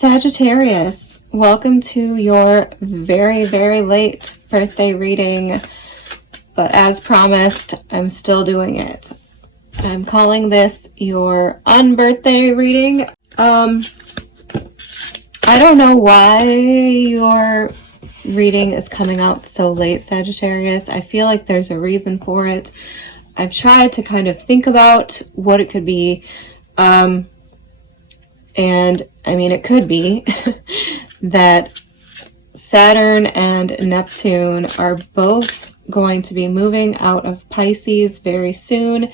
Sagittarius, welcome to your very, very late birthday reading, but as promised, I'm still doing it. I'm calling this your unbirthday reading. I don't know why your reading is coming out so late, Sagittarius. I feel like there's a reason for it. I've tried to kind of think about what it could be. And I mean, it could be that Saturn and Neptune are both going to be moving out of Pisces very soon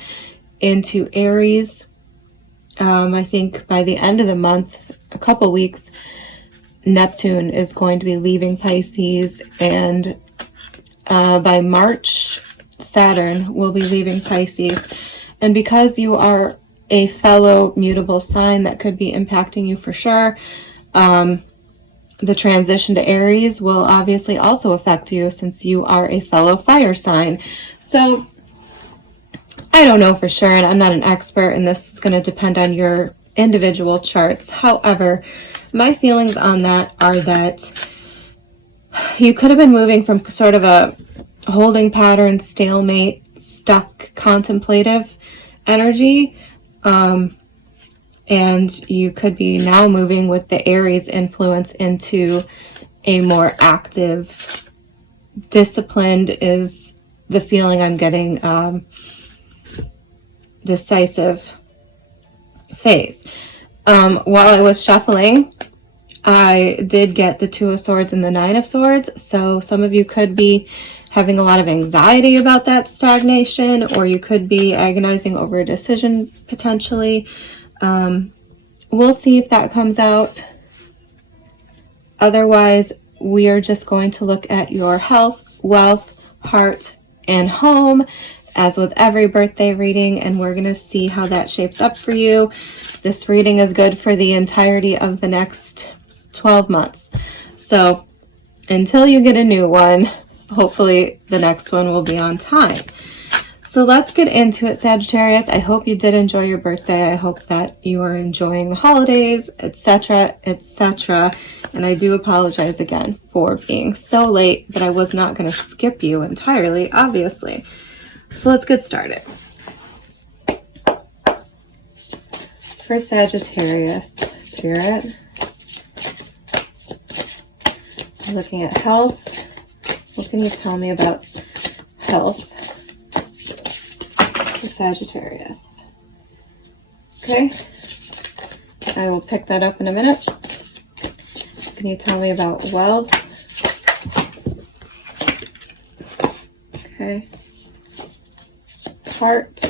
into Aries. I think by the end of the month, a couple weeks, Neptune is going to be leaving Pisces, and by March, Saturn will be leaving Pisces. And because you are a fellow mutable sign, that could be impacting you for sure. The transition to Aries will obviously also affect you since you are a fellow fire sign. So I don't know for sure, and I'm not an expert, and this is going to depend on your individual charts. However, my feelings on that are that you could have been moving from sort of a holding pattern, stalemate, stuck, contemplative energy, and you could be now moving with the Aries influence into a more active, disciplined is the feeling I'm getting, decisive phase. While I was shuffling, I did get the Two of Swords and the Nine of Swords, so some of you could be having a lot of anxiety about that stagnation, or you could be agonizing over a decision potentially. We'll see if that comes out. Otherwise, we are just going to look at your health, wealth, heart, and home, as with every birthday reading, and we're going to see how that shapes up for you. This reading is good for the entirety of the next 12 months. So until you get a new one, hopefully the next one will be on time. So let's get into it, Sagittarius. I hope you did enjoy your birthday. I hope that you are enjoying the holidays, etc., etc. And I do apologize again for being so late, but I was not going to skip you entirely, obviously. So let's get started. For Sagittarius, Spirit, looking at health. What can you tell me about health for Sagittarius? Okay, I will pick that up in a minute. Can you tell me about wealth? Okay. Heart.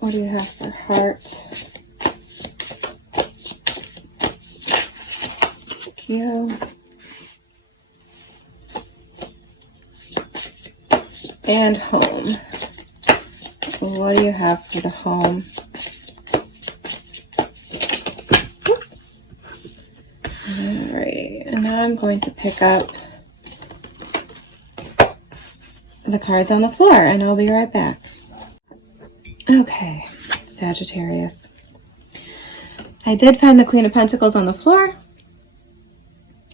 What do you have for heart? Thank you. And home. What do you have for the home? Alrighty, and now I'm going to pick up the cards on the floor, and I'll be right back. Okay, Sagittarius. I did find the Queen of Pentacles on the floor.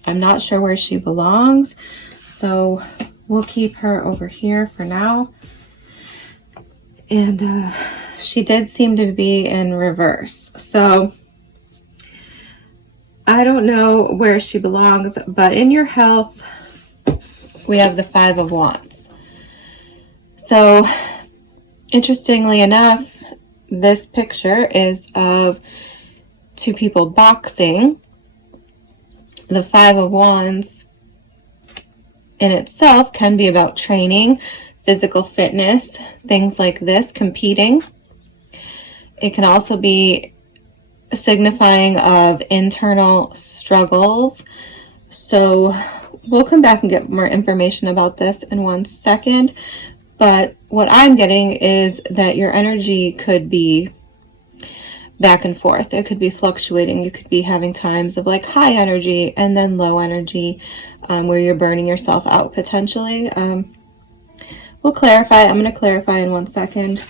I'm not sure where she belongs, so we'll keep her over here for now. And she did seem to be in reverse. So I don't know where she belongs, but in your health, we have the Five of Wands. So interestingly enough, this picture is of two people boxing. The Five of Wands in itself can be about training, physical fitness, things like this, competing. It can also be signifying of internal struggles. So we'll come back and get more information about this in 1 second. But what I'm getting is that your energy could be back and forth. It could be fluctuating. You could be having times of like high energy and then low energy, where you're burning yourself out potentially. We'll clarify. I'm going to clarify in 1 second,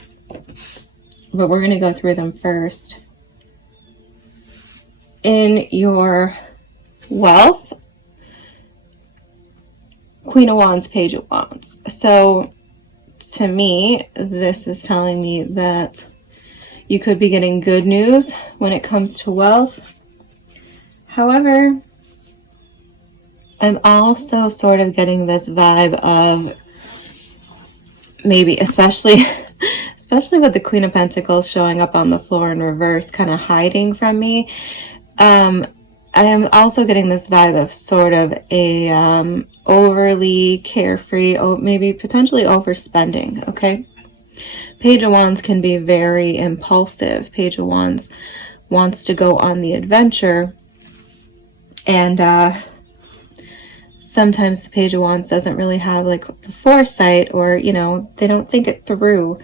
but we're going to go through them first. in your wealth, Queen of Wands, Page of Wands. So to me, this is telling me that you could be getting good news when it comes to wealth. However, I'm also sort of getting this vibe of maybe, especially with the Queen of Pentacles showing up on the floor in reverse, kind of hiding from me. I am also getting this vibe of sort of a overly carefree, maybe potentially overspending, okay? Page of Wands can be very impulsive. Page of Wands wants to go on the adventure, and sometimes the Page of Wands doesn't really have like the foresight, or, you know, they don't think it through.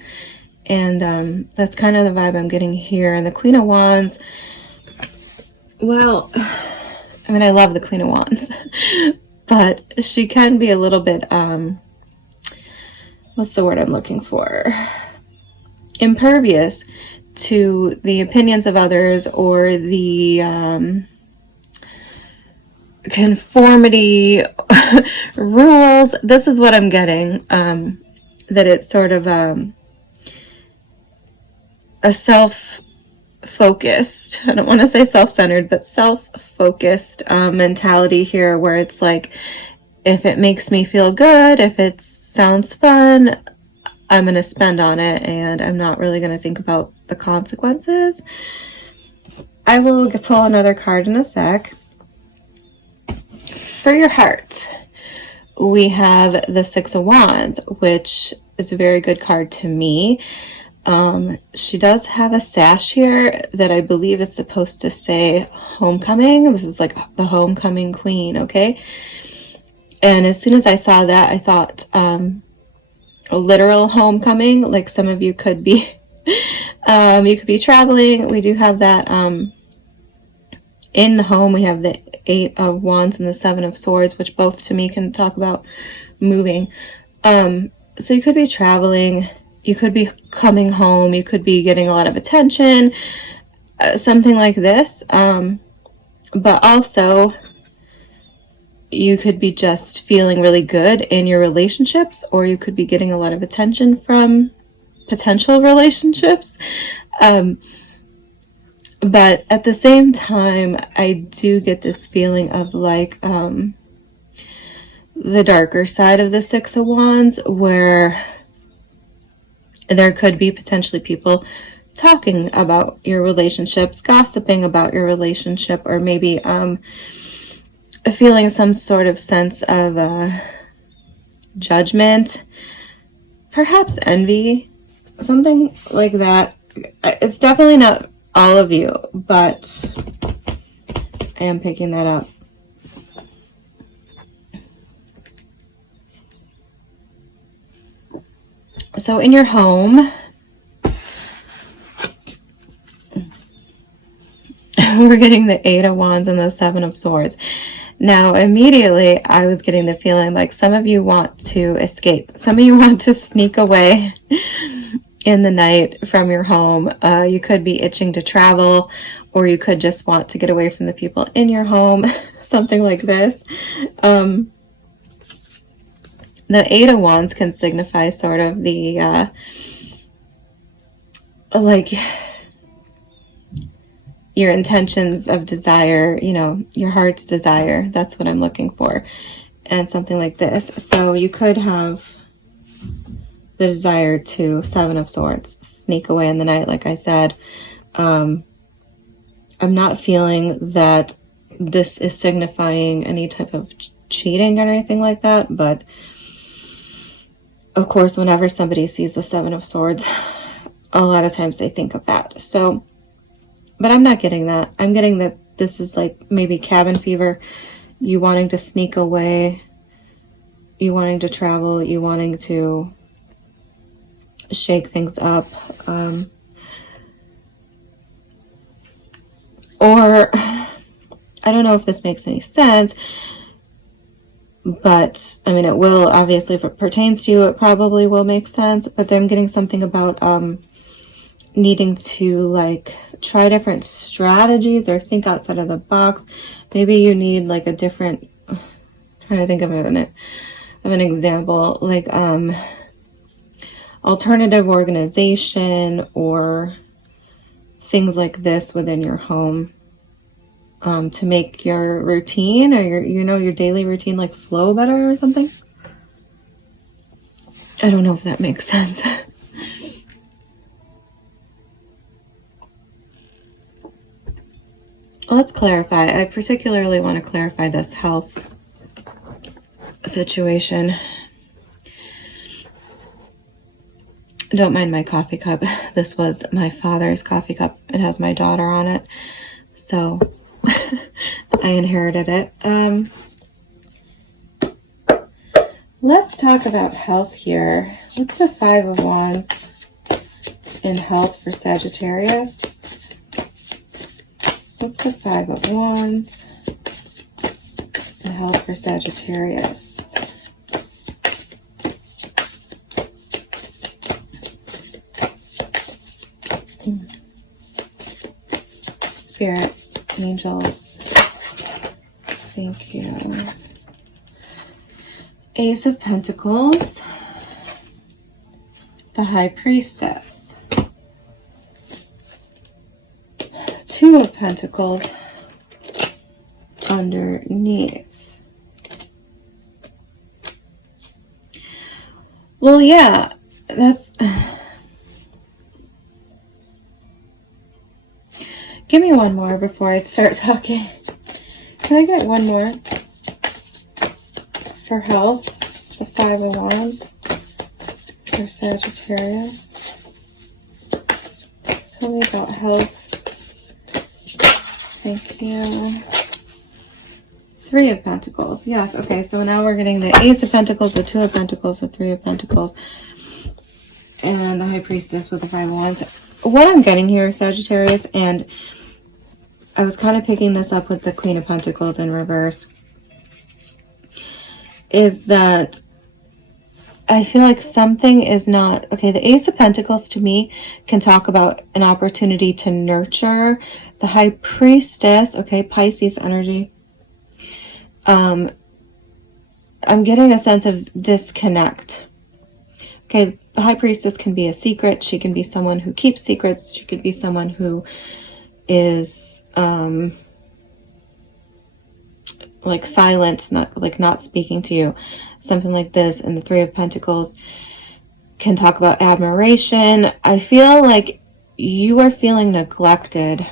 And that's kind of the vibe I'm getting here. And the Queen of Wands, well, I mean, I love the Queen of Wands, but she can be a little bit, what's the word I'm looking for? Impervious to the opinions of others, or the conformity rules. This is what I'm getting, that it's sort of a self-focused, I don't want to say self-centered, but self-focused mentality here, where it's like, if it makes me feel good, if it sounds fun, I'm going to spend on it, and I'm not really going to think about the consequences. I will pull another card in a sec. For your heart, we have the Six of Wands, which is a very good card to me. She does have a sash here that I believe is supposed to say homecoming. This is like the homecoming queen, okay? And as soon as I saw that, I thought a literal homecoming, like some of you could be you could be traveling. We do have that in the home. We have the Eight of Wands and the Seven of Swords, which both to me can talk about moving. So you could be traveling, you could be coming home, you could be getting a lot of attention, something like this. But also, you could be just feeling really good in your relationships, or you could be getting a lot of attention from potential relationships. But at the same time, I do get this feeling of like the darker side of the Six of Wands, where there could be potentially people talking about your relationships, gossiping about your relationship, or maybe feeling some sort of sense of judgment, perhaps envy, something like that. It's definitely not all of you, but I am picking that up. So in your home, we're getting the Eight of Wands and the Seven of Swords. Now, immediately, I was getting the feeling like some of you want to escape. Some of you want to sneak away in the night from your home. You could be itching to travel, or you could just want to get away from the people in your home, something like this. The Eight of Wands can signify sort of the, like, your intentions of desire, you know, your heart's desire. That's what I'm looking for. And something like this. So you could have the desire to, Seven of Swords, sneak away in the night, like I said. I'm not feeling that this is signifying any type of cheating or anything like that, but of course, whenever somebody sees the Seven of Swords, a lot of times they think of that. So, but I'm not getting that. I'm getting that this is like maybe cabin fever, you wanting to sneak away, you wanting to travel, you wanting to shake things up. Or, I don't know if this makes any sense, but I mean, it will, obviously, if it pertains to you, it probably will make sense. But I'm getting something about needing to like try different strategies or think outside of the box. Maybe you need like a different, I'm trying to think of an example, like alternative organization or things like this within your home, to make your routine or your daily routine like flow better or something. I don't know if that makes sense. Let's clarify. I particularly want to clarify this health situation. Don't mind my coffee cup. This was my father's coffee cup. It has my daughter on it, so I inherited it. Let's talk about health here. What's the Five of Wands in health for Sagittarius? What's the Five of Wands in health for Sagittarius? Spirit, angels, thank you. Ace of Pentacles, the High Priestess, Two of Pentacles underneath. Well, yeah, that's... Give me one more before I start talking. Can I get one more for health? The Five of Wands for Sagittarius. Tell me about health. Thank you. Three of Pentacles. Yes, okay, so now we're getting the Ace of Pentacles, the Two of Pentacles, the Three of Pentacles, and the High Priestess with the Five of Wands. What I'm getting here, Sagittarius, and I was kind of picking this up with the Queen of Pentacles in reverse, is that I feel like something is not... Okay, the Ace of Pentacles to me can talk about an opportunity to nurture. The High Priestess, okay, Pisces energy. I'm getting a sense of disconnect. Okay, the High Priestess can be a secret. She can be someone who keeps secrets. She could be someone who is like silent, not speaking to you, something like this. And the Three of Pentacles can talk about admiration. I feel like you are feeling neglected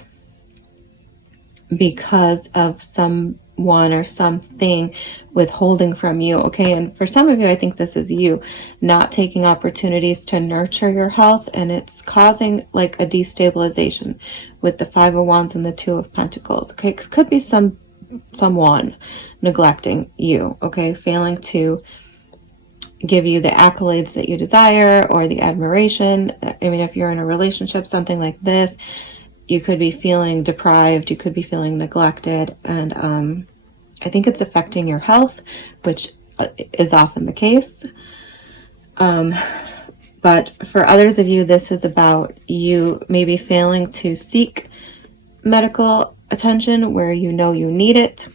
because of someone or something withholding from you, okay? And for some of you, I think this is you not taking opportunities to nurture your health, and it's causing like a destabilization with the Five of Wands and the Two of Pentacles, okay? It could be someone neglecting you, okay? Failing to give you the accolades that you desire or the admiration. I mean, if you're in a relationship, something like this, you could be feeling deprived, you could be feeling neglected, and I think it's affecting your health, which is often the case. But for others of you, this is about you maybe failing to seek medical attention where you know you need it,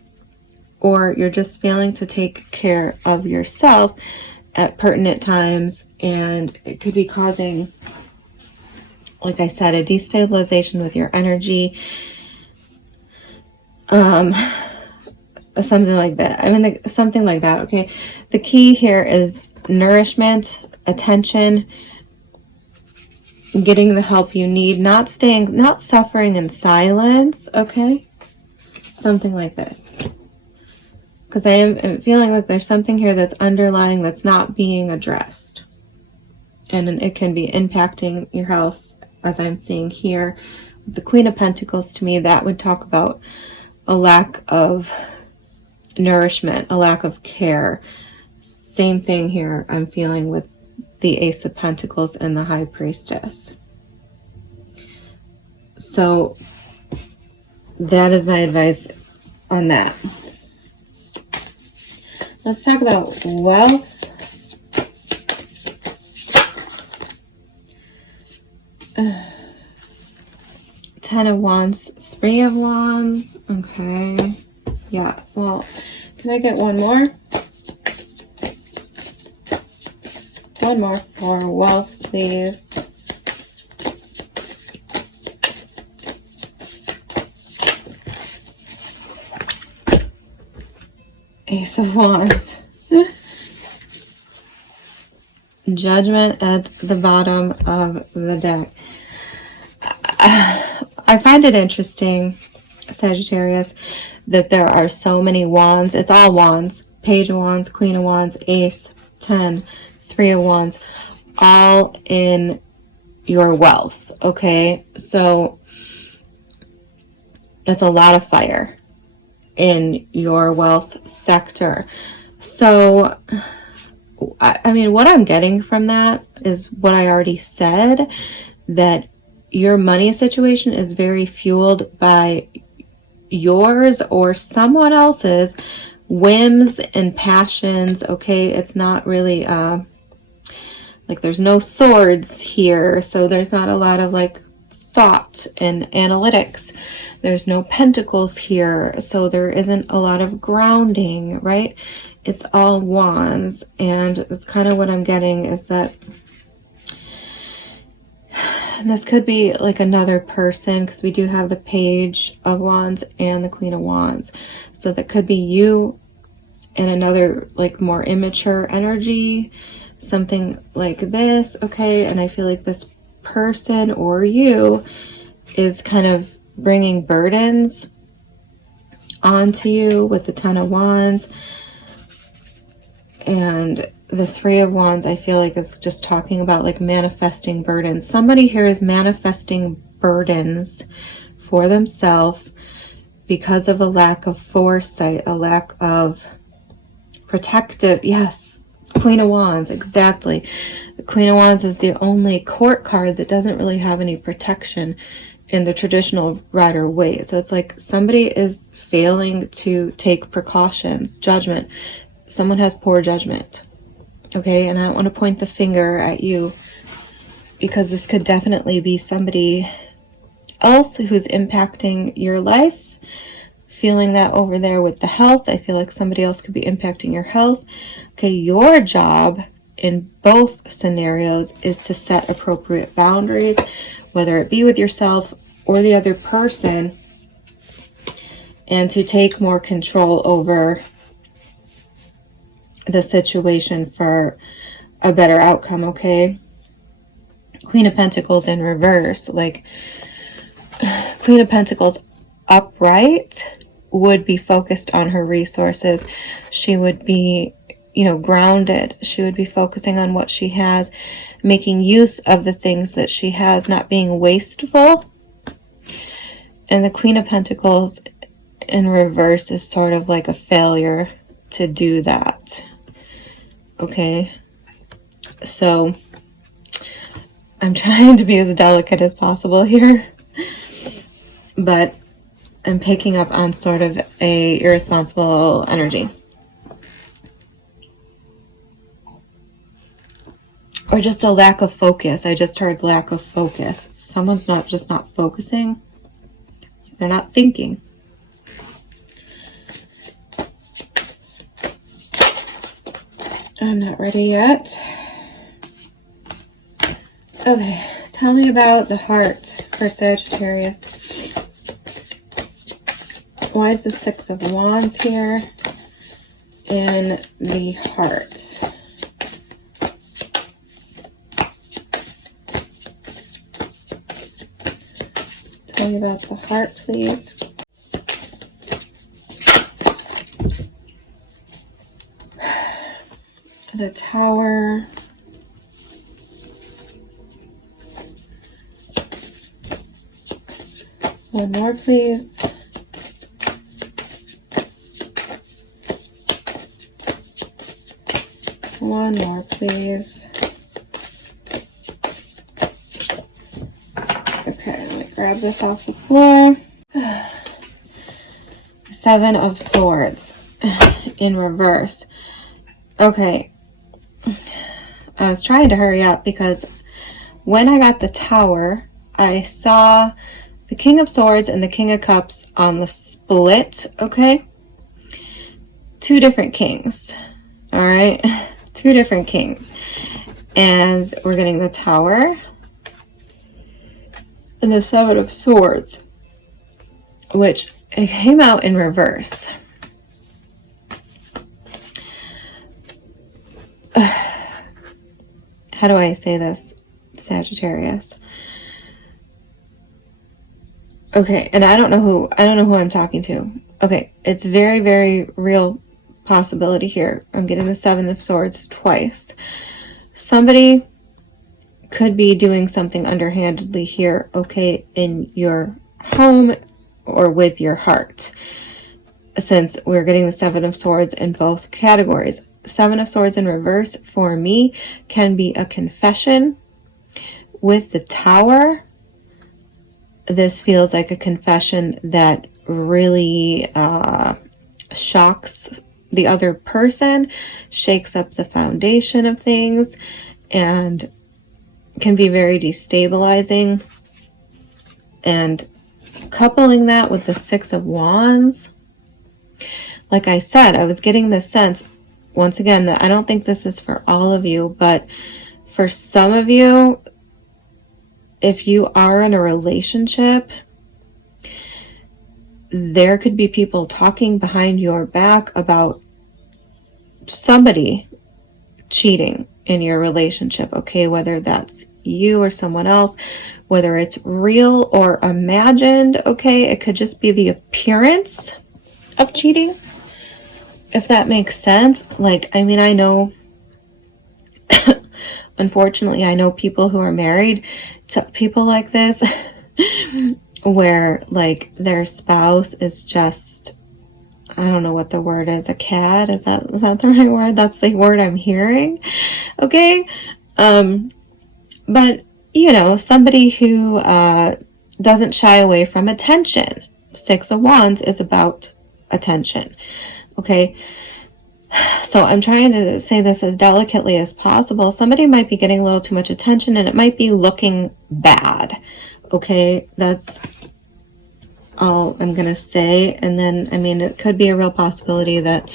or you're just failing to take care of yourself at pertinent times, and it could be causing, like I said, a destabilization with your energy. Something like that. I mean, something like that, okay? The key here is nourishment, attention, getting the help you need, not suffering in silence, okay? Something like this. Because I am feeling like there's something here that's underlying that's not being addressed. And it can be impacting your health, as I'm seeing here. The Queen of Pentacles, to me, that would talk about a lack of nourishment, a lack of care. Same thing here I'm feeling with the Ace of Pentacles and the High Priestess. So that is my advice on that. Let's talk about wealth. Ten of Wands, Three of Wands. Okay. Yeah, well, can I get one more? One more for wealth, please. Ace of Wands. Judgment at the bottom of the deck. I find it interesting, Sagittarius, that there are so many wands. It's all wands. Page of Wands, Queen of Wands, Ace, 10, Three of Wands, all in your wealth, okay? So that's a lot of fire in your wealth sector. So, I mean, what I'm getting from that is what I already said, that your money situation is very fueled by yours or someone else's whims and passions, okay? It's not really, like there's no swords here, so there's not a lot of like thought and analytics. There's no pentacles here, so there isn't a lot of grounding, right? It's all wands, and that's kind of what I'm getting, is that this could be like another person, because we do have the Page of Wands and the Queen of Wands. So that could be you and another like more immature energy, something like this, okay? And I feel like this person or you is kind of bringing burdens onto you with the Ten of Wands. And the Three of Wands, I feel like, is just talking about like manifesting burdens. Somebody here is manifesting burdens for themselves because of a lack of foresight, a lack of protective, yes, Queen of Wands, exactly. The Queen of Wands is the only court card that doesn't really have any protection in the traditional rider way. So it's like somebody is failing to take precautions, judgment. Someone has poor judgment, okay? And I don't want to point the finger at you, because this could definitely be somebody else who's impacting your life. Feeling that over there with the health. I feel like somebody else could be impacting your health. Okay, your job in both scenarios is to set appropriate boundaries, whether it be with yourself or the other person, and to take more control over the situation for a better outcome, okay? Queen of Pentacles in reverse, like Queen of Pentacles upright would be focused on her resources. She would be, you know, grounded. She would be focusing on what she has, making use of the things that she has, not being wasteful. And the Queen of Pentacles in reverse is sort of like a failure to do that. Okay, so I'm trying to be as delicate as possible here, but I'm picking up on sort of a irresponsible energy, or just a lack of focus. I just heard lack of focus. Someone's not focusing. They're not thinking. I'm not ready yet. Okay, tell me about the heart for Sagittarius. Why is the Six of Wands here in the heart? Tell me about the heart, please. The Tower. One more, please. One more, please. Okay, let me grab this off the floor. Seven of Swords in reverse. Okay. I was trying to hurry up because when I got the Tower, I saw the King of Swords and the King of Cups on the split, okay? Two different kings, all right? Two different kings. And we're getting the Tower and the Seven of Swords, which it came out in reverse. How do I say this, Sagittarius? Okay, and I don't know who I'm talking to. Okay, it's very, very real possibility here. I'm getting the Seven of Swords twice. Somebody could be doing something underhandedly here, okay, in your home or with your heart, since we're getting the Seven of Swords in both categories. Seven of Swords in reverse for me can be a confession. With the Tower, this feels like a confession that really shocks the other person, shakes up the foundation of things, and can be very destabilizing. And coupling that with the Six of Wands, like I said, I was getting this sense, once again, that I don't think this is for all of you, but for some of you, if you are in a relationship, there could be people talking behind your back about somebody cheating in your relationship, okay? Whether that's you or someone else, whether it's real or imagined, okay? It could just be the appearance of cheating, if that makes sense. Like, I mean, I know, unfortunately, I know people who are married to people like this, where like their spouse is just, I don't know what the word is, a cad, is that the right word? That's the word I'm hearing, okay? But you know, somebody who doesn't shy away from attention. Six of Wands is about attention, okay? So I'm trying to say this as delicately as possible. Somebody might be getting a little too much attention and it might be looking bad, okay? That's all I'm gonna say. And then, I mean, it could be a real possibility that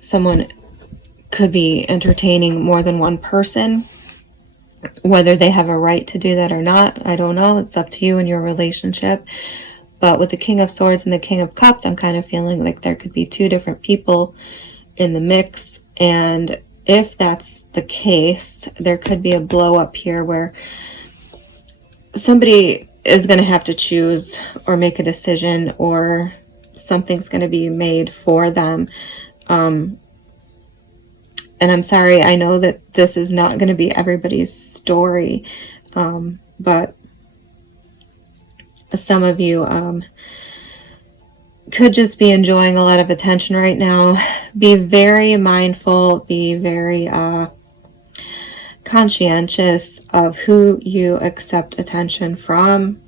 someone could be entertaining more than one person. Whether they have a right to do that or not, I don't know. It's up to you and your relationship. But with the King of Swords and the King of Cups, I'm kind of feeling like there could be two different people in the mix. And if that's the case, there could be a blow up here where somebody is going to have to choose or make a decision, or something's going to be made for them. And I'm sorry, I know that this is not going to be everybody's story, but some of you could just be enjoying a lot of attention right now. Be very mindful, be very conscientious of who you accept attention from.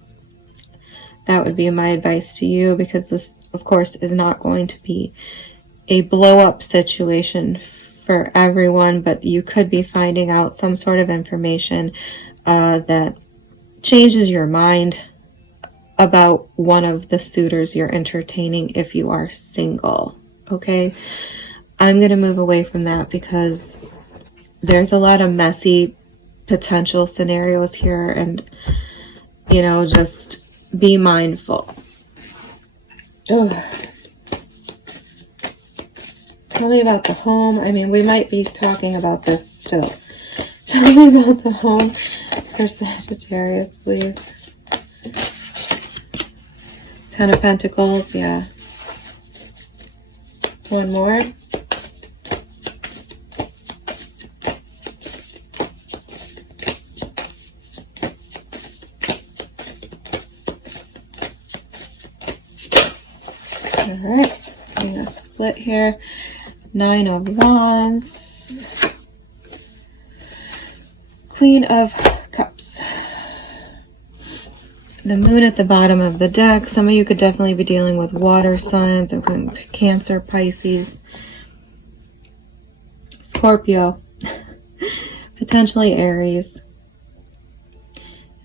That would be my advice to you, because this, of course, is not going to be a blow-up situation for everyone, but you could be finding out some sort of information that changes your mind about one of the suitors you're entertaining if you are single, okay? I'm going to move away from that because there's a lot of messy potential scenarios here, and, you know, just be mindful. Ugh. Tell me about the home. I mean, we might be talking about this still. Tell me about the home for Sagittarius, please. Ten of Pentacles, yeah. One more. All right, getting a split here. Nine of Wands. Queen of Cups. The moon at the bottom of the deck. Some of you could definitely be dealing with water signs. I'm going Cancer, Pisces, Scorpio, potentially Aries.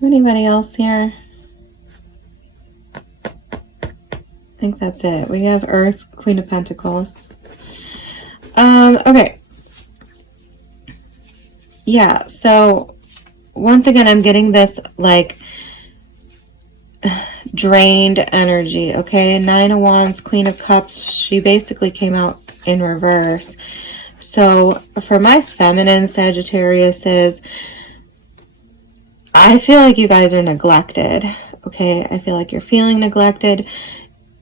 Anybody else here? think that's it. We have Earth, Queen of Pentacles. Okay. Yeah, so once again, I'm getting this like drained energy, okay? Nine of Wands, Queen of Cups, she basically came out in reverse. So for my feminine Sagittariuses, I feel like you guys are neglected, okay? I feel like you're feeling neglected.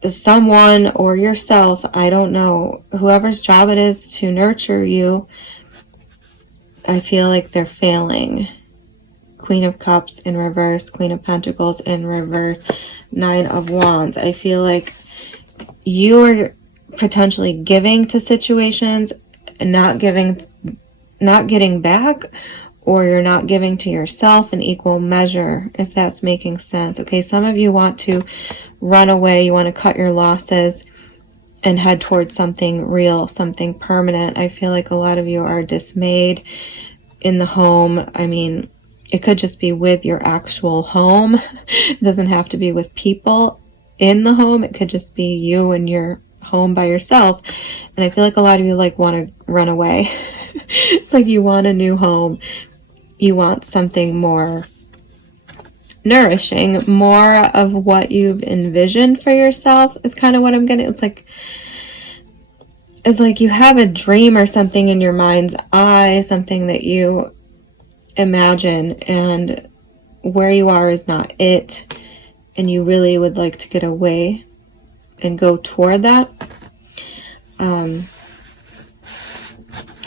Someone or yourself, I don't know, whoever's job it is to nurture you, I feel like they're failing. Queen of Cups in reverse, Queen of Pentacles in reverse, Nine of Wands. I feel like you are potentially giving to situations and not getting back, or you're not giving to yourself in equal measure, if that's making sense. Okay, some of you want to run away, you want to cut your losses and head towards something real, something permanent. I feel like a lot of you are dismayed in the home. I mean, it could just be with your actual home. It doesn't have to be with people in the home. It could just be you and your home by yourself. And I feel like a lot of you like want to run away. It's like you want a new home. You want something more nourishing, more of what you've envisioned for yourself is kind of what I'm getting. It's like you have a dream or something in your mind's eye, something that you imagine, and where you are is not it, and you really would like to get away and go toward that. And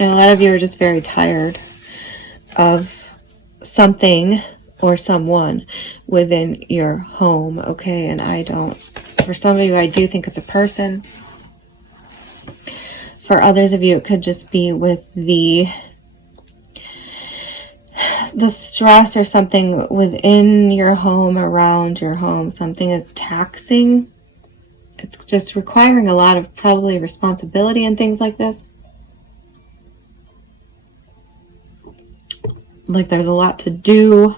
a lot of you are just very tired of something or someone within your home, okay? And for some of you, I do think it's a person. For others of you, it could just be with the stress or something within your home, around your home. Something is taxing. It's just requiring a lot of probably responsibility and things like this. Like there's a lot to do.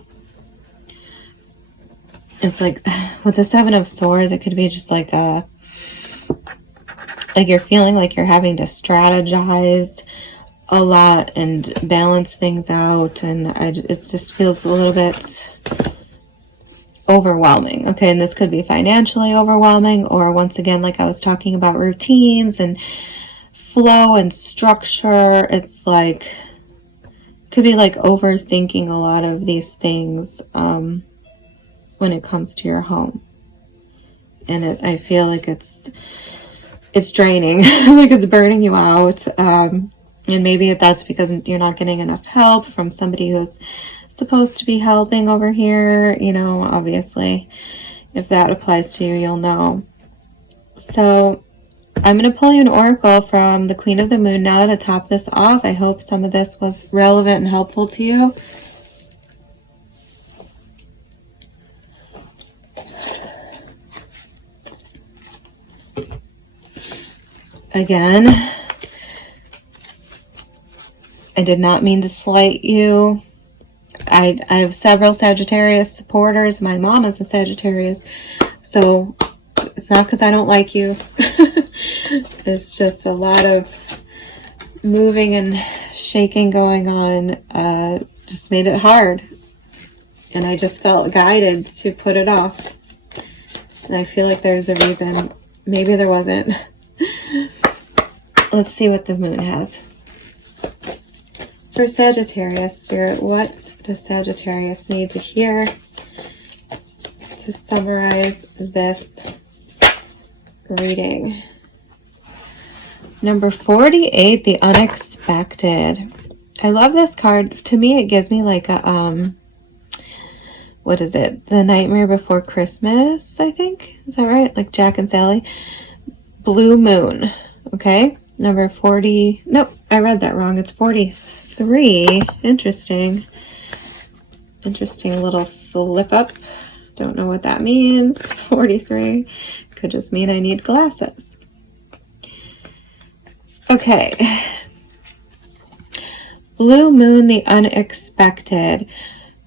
It's like with the Seven of Swords, it could be just like you're feeling like you're having to strategize a lot and balance things out, and it just feels a little bit overwhelming. Okay, and this could be financially overwhelming, or once again, like I was talking about, routines and flow and structure. It's like, could be like overthinking a lot of these things when it comes to your home. And I feel like it's draining, like it's burning you out. And maybe that's because you're not getting enough help from somebody who's supposed to be helping over here. You know, obviously, if that applies to you, you'll know. So I'm going to pull you an oracle from the Queen of the Moon now to top this off. I hope some of this was relevant and helpful to you. Again, I did not mean to slight you. I have several Sagittarius supporters. My mom is a Sagittarius, so it's not because I don't like you. It's just a lot of moving and shaking going on. Just made it hard, and I just felt guided to put it off. And I feel like there's a reason. Maybe there wasn't. Let's see what the moon has. For Sagittarius, Spirit, what does Sagittarius need to hear to summarize this reading? Number 48, the unexpected. I love this card. To me, it gives me like a, what is it? The Nightmare Before Christmas, I think. Is that right? Like Jack and Sally. Blue moon. Okay. Number 40. Nope, I read that wrong. It's 43. Interesting little slip up. Don't know what that means. 43 could just mean I need glasses. Okay. Blue moon, the unexpected.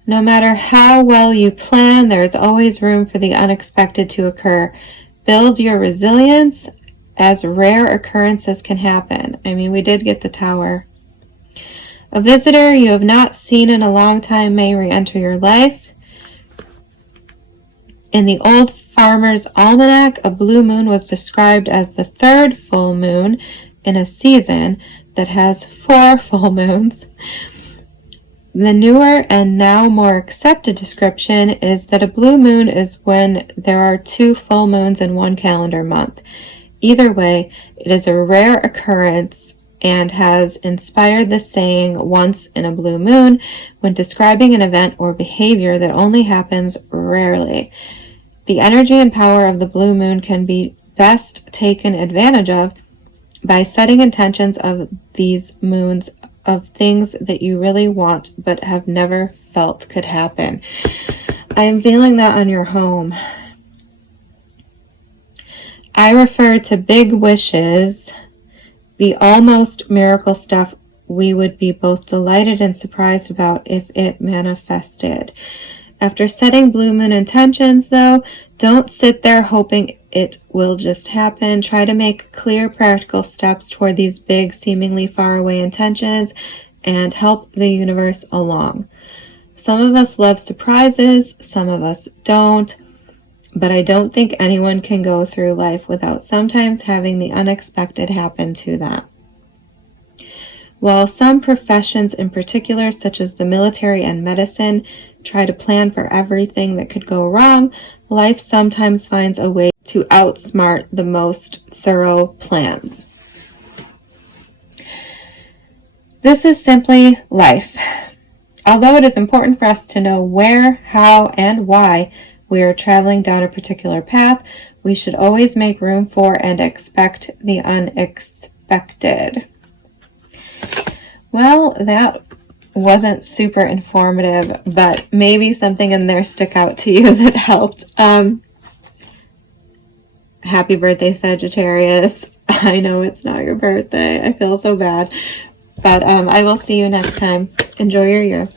No matter how well you plan, there is always room for the unexpected to occur. build your resilience as rare occurrences can happen. I mean, we did get the Tower. A visitor you have not seen in a long time may re-enter your life. In the Old Farmer's Almanac, a blue moon was described as the third full moon in a season that has 4 full moons. The newer and now more accepted description is that a blue moon is when there are 2 full moons in one calendar month. Either way, it is a rare occurrence and has inspired the saying once in a blue moon when describing an event or behavior that only happens rarely. The energy and power of the blue moon can be best taken advantage of by setting intentions of these moons of things that you really want but have never felt could happen. I am feeling that on your home. I refer to big wishes, the almost miracle stuff we would be both delighted and surprised about if it manifested. After setting blue moon intentions, though, don't sit there hoping it will just happen. Try to make clear, practical steps toward these big, seemingly faraway intentions and help the universe along. Some of us love surprises, some of us don't, but I don't think anyone can go through life without sometimes having the unexpected happen to them. While some professions in particular, such as the military and medicine, try to plan for everything that could go wrong, life sometimes finds a way to outsmart the most thorough plans. This is simply life. Although it is important for us to know where, how, and why we are traveling down a particular path, we should always make room for and expect the unexpected. Well, that wasn't super informative, but maybe something in there stuck out to you that helped. Happy birthday, Sagittarius. I know it's not your birthday. I feel so bad. But I will see you next time. Enjoy your year.